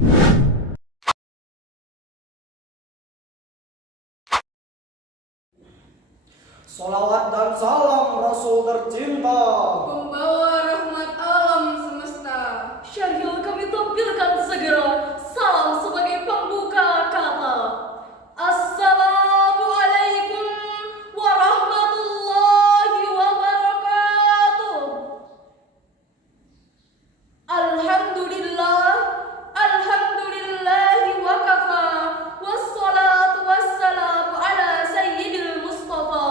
Salawat dan salam Rasul tercinta, pembawa rahmat alam semesta. Syaril kami tampilkan segera salam sebagai pembuka kata. Assalamualaikum warahmatullahi wabarakatuh. Alhamdulillahi wa kafa, wassalatu wassalamu ala sayyidil mustafa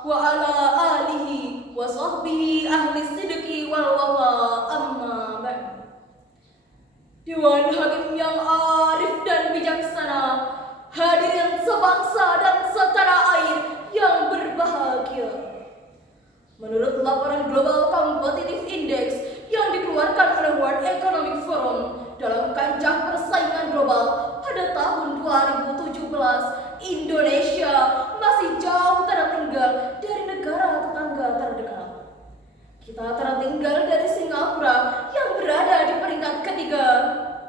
wa ala alihi wa sahbihi ahli sidqi wal wafa, amma ba'd. Dewan Hakim yang arif dan bijaksana, hadirin sebangsa dan setanah air yang berbahagia. Menurut laporan Global Competitive Index yang dikeluarkan oleh World Economic Forum dalam kancah persaingan global pada tahun 2017, Indonesia masih jauh tertinggal dari negara tetangga terdekat. Kita tertinggal dari Singapura yang berada di peringkat ketiga.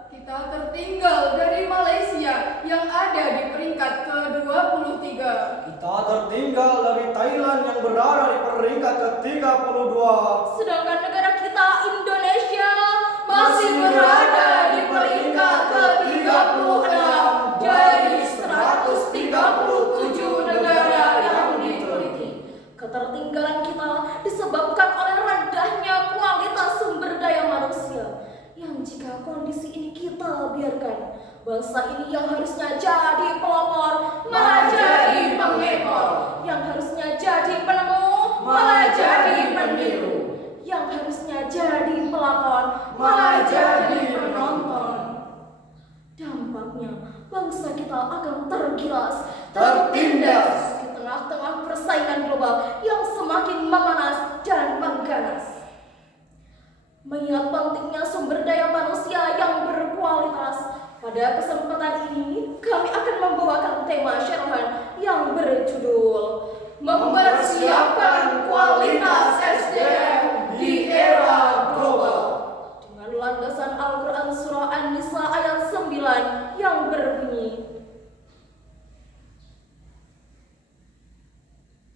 Kita tertinggal dari Malaysia yang ada di peringkat ke-23. kita tertinggal dari Thailand yang berada di peringkat ke-32. Sedangkan negara kita, Indonesia, Masih berada di peringkat ke-36 dari 137 negara yang diteliti. Ketertinggalan kita disebabkan oleh rendahnya kualitas sumber daya manusia. Yang jika kondisi ini kita biarkan, bangsa ini yang harusnya jadi pelopor malah jadi pengekor, yang harusnya jadi penemu malah jadi peniru, yang harusnya jadi pelakon malah jadi penonton. Dampaknya bangsa kita akan tergilas, tertindas di tengah-tengah persaingan global yang semakin memanas dan mengganas. Mengingat pentingnya sumber daya manusia yang berkualitas, pada kesempatan ini kami akan membawakan tema syarahan yang berjudul Mempersiapkan kualitas SDM di era global. dengan landasan Al-Quran Surah An-Nisa ayat 9 yang berbunyi,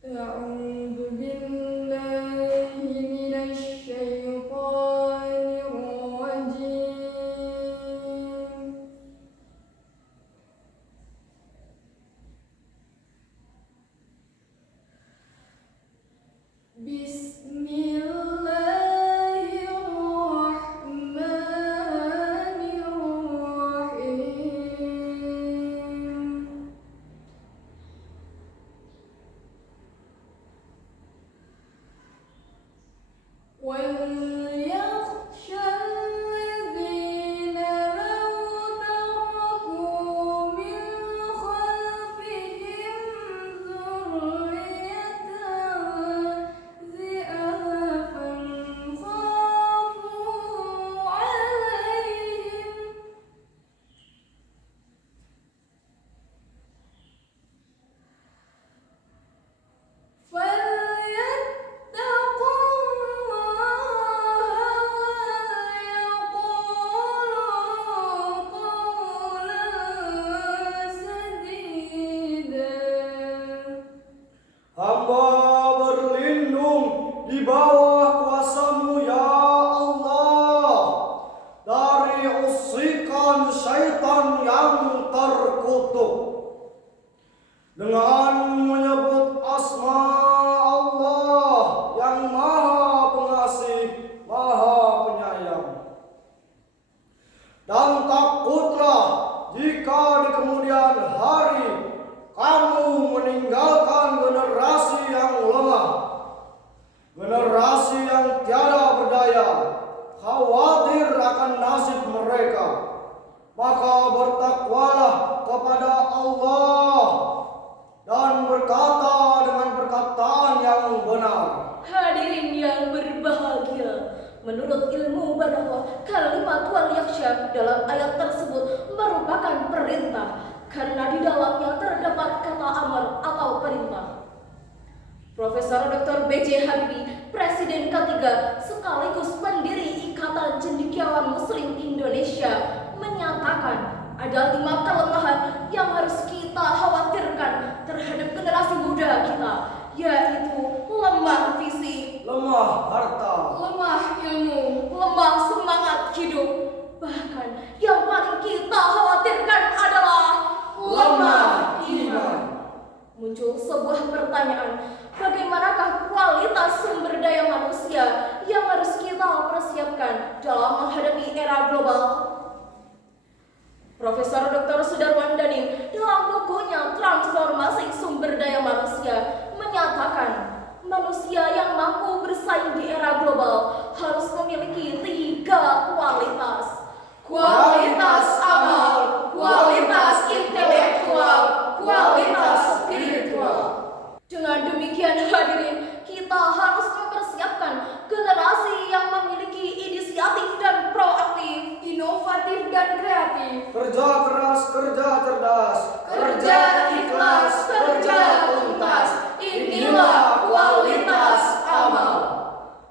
A'udzu billahi minasy syaithanir rajim. Bismillahirrahmanirrahim. وَلْيَخْشَ الَّذِينَ لَوْ تَرَكُوا مِنْ خَلْفِهِمْ ذُرِّيَّةً ضِعَافًا خَافُوا عَلَيْهِمْ فَلْيَتَّقُوا Hamba berlindung di bawah kuasa-Mu ya Allah dari usikan syaitan yang terkutuk. Dengan menyebut asma Allah yang maha pengasih, maha penyayang. Dan takutlah jika di kemudian hari kamu meninggalkan generasi yang lemah, generasi yang tiada berdaya, khawatir akan nasib mereka. Maka bertakwalah kepada Allah dan berkata dengan perkataan yang benar. hadirin yang berbahagia, menurut ilmu bahwa kalimat wal yakhsha dalam ayat tersebut merupakan perintah karena di dalamnya terdapat kata amar atau perintah. Profesor Dr. B.J. Habibie, Presiden ketiga sekaligus pendiri Ikatan Cendekiawan Muslim Indonesia, menyatakan Ada 5 kelemahan yang harus kita khawatirkan terhadap generasi muda kita, yaitu lemah fisik, lemah harta, lemah ilmu, lemah semangat hidup. Bahkan yang paling kita khawatirkan adalah lemah iman. Muncul sebuah pertanyaan, bagaimanakah kualitas sumber daya manusia yang harus kita persiapkan dalam menghadapi era global? Profesor Dr. Sudarwan Danim dalam bukunya Transformasi Sumber Daya Manusia menyatakan manusia yang mampu bersaing di era global harus memiliki 3 kualitas. kualitas amal, kualitas intelektual, kualitas spiritual. Dengan demikian hadirin, kita harus mempersiapkan generasi yang memiliki inisiatif dan proaktif, Inovatif dan kreatif, Kerja keras, kerja cerdas, kerja ikhlas, kerja tuntas. Inilah kualitas amal.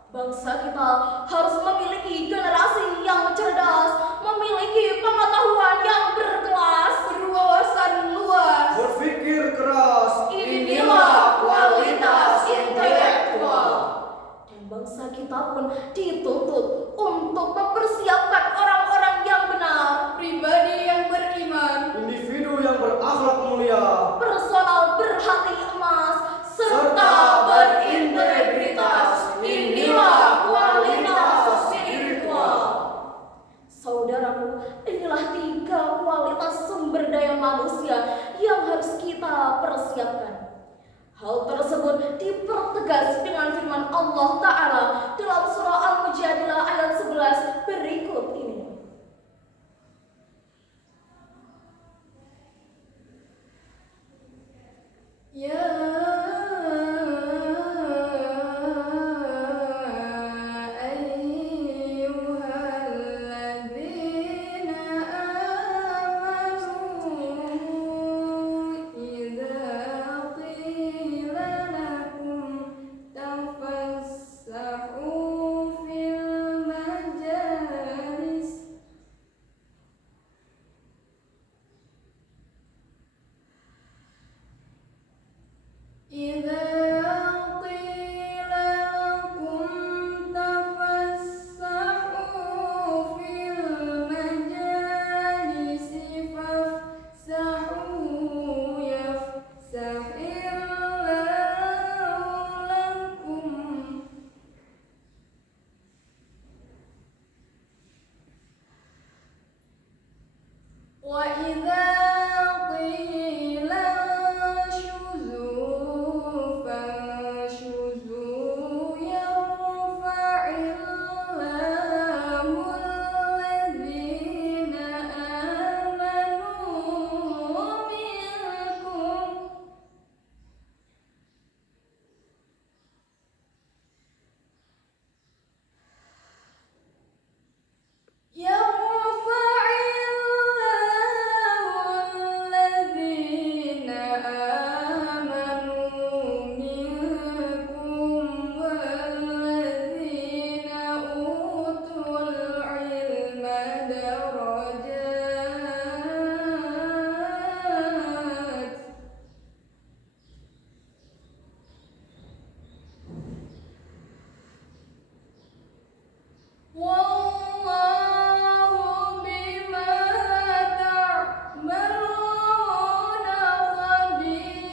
Bangsa kita harus memiliki generasi yang cerdas, memiliki pengetahuan yang berkelas, Berwawasan luas. berpikir keras. Inilah kualitas intelektual. dan bangsa kita pun dituntut untuk mempersiapkan orang-orang yang benar, Pribadi yang beriman, Individu yang berakhlak mulia, personal berhati emas, serta berintegritas. Inilah kualitas spiritual. Saudaraku, inilah 3 kualitas sumber daya manusia yang harus kita persiapkan. Hal tersebut dipertegas dengan firman Allah Ta'ala dalam surah Al-Mujadilah ayat 11 berikut ini. Ya ayyuhalladzina amanu idza qila lakum tafassahu fil majalis إذا قيل لكم تفسحوا في المجالس فافسحوا يفسح الله لكم وإذا قيل انشزوا فانشزوا يرفع الله الذين آمنوا منكم يرفع الله الذين آمنوا منكم والذين أوتوا العلم درجات والله بما تعملون خبير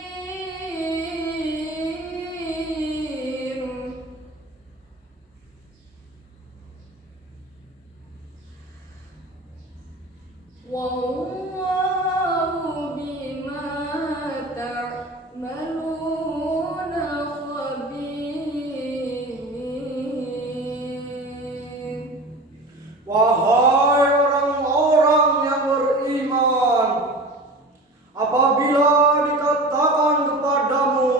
والله بما تعملون خبير. Wahai orang-orang yang beriman, apabila dikatakan kepadamu,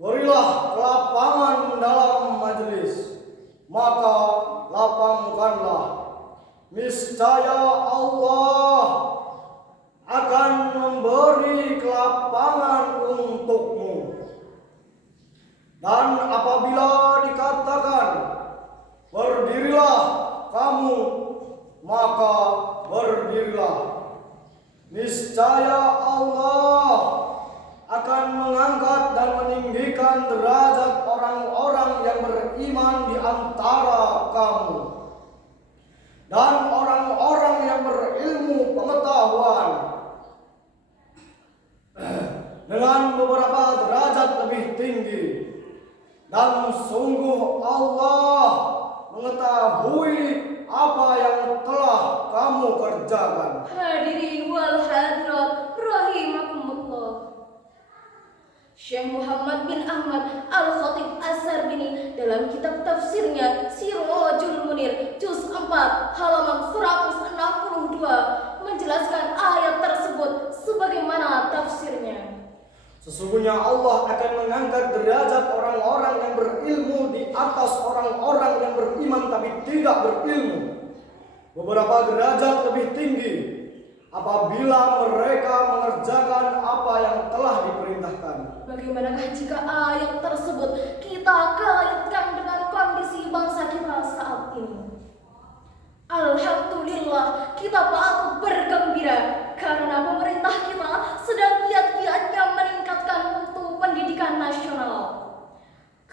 berilah kelapangan dalam majelis, maka lapangkanlah. Niscaya Allah akan memberi kelapangan untukmu. Dan apabila dikatakan, berdirilah kamu, maka berdirilah. Niscaya Allah akan mengangkat dan meninggikan derajat orang-orang yang beriman di antara kamu dan orang-orang yang berilmu pengetahuan dengan beberapa derajat lebih tinggi. Dan sungguh Allah mengetahui apa yang telah kamu kerjakan. Hadirin wal hadirat rahimakumullah. Syekh Muhammad bin Ahmad Al-Khatib As-Sarbini dalam kitab tafsirnya Sirajul Munir juz 4 halaman 162 menjelaskan ayat tersebut sebagaimana tafsirnya. Sesungguhnya Allah akan mengangkat derajat orang-orang yang berilmu di atas orang-orang yang beriman tapi tidak berilmu beberapa derajat lebih tinggi apabila mereka mengerjakan apa yang telah diperintahkan. Bagaimanakah jika ayat tersebut kita kaitkan dengan kondisi bangsa kita saat ini? Alhamdulillah, kita patut bergembira karena pemerintah kita sedang giat-giatnya meningkatkan mutu pendidikan nasional.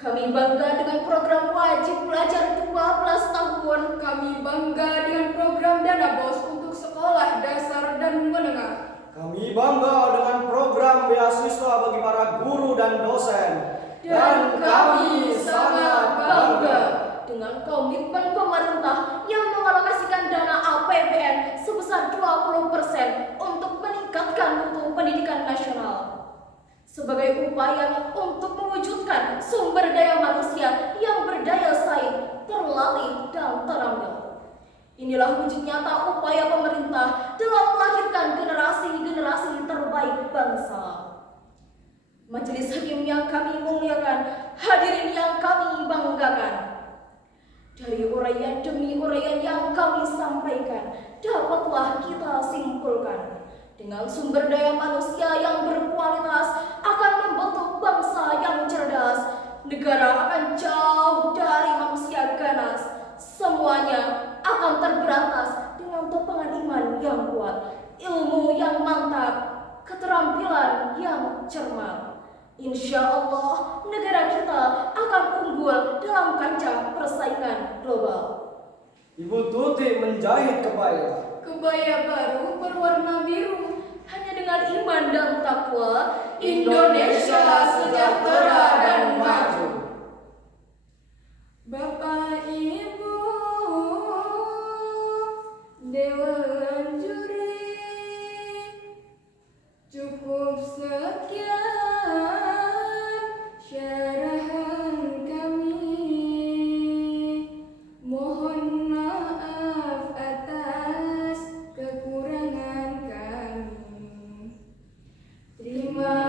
Kami bangga dengan program wajib belajar 12 tahun. Kami bangga dengan program Dana BOS untuk sekolah dasar dan menengah. Kami bangga dengan program beasiswa bagi para guru dan dosen. Dan kami sangat bangga dengan komitmen pemerintah yang mengalokasikan dana APBN sebesar 20% untuk meningkatkan mutu pendidikan nasional sebagai upaya untuk mewujudkan sumber daya manusia yang berdaya saing, terlatih, dan terampil. Inilah wujud nyata upaya pemerintah dalam melahirkan generasi-generasi terbaik bangsa. Majelis Hakim yang kami muliakan, hadirin yang kami banggakan. Dari uraian demi uraian yang kami sampaikan, dapatlah kita simpulkan, dengan sumber daya manusia yang berkualitas akan membentuk bangsa yang cerdas, negara akan jauh dari manusia ganas, semuanya akan terberantas dengan topangan iman yang kuat, ilmu yang mantap, keterampilan yang cermat. Insya Allah, negara kita akan unggul dalam kancah persaingan global. Ibu Tuti menjahit kebaya. Kebaya baru berwarna biru. Hanya dengan iman dan takwa, Indonesia sejahtera dan maju. Bapak Ibu Dewan Juri, cukup sekian syarahan kami. Mohon maaf atas kekurangan kami. Terima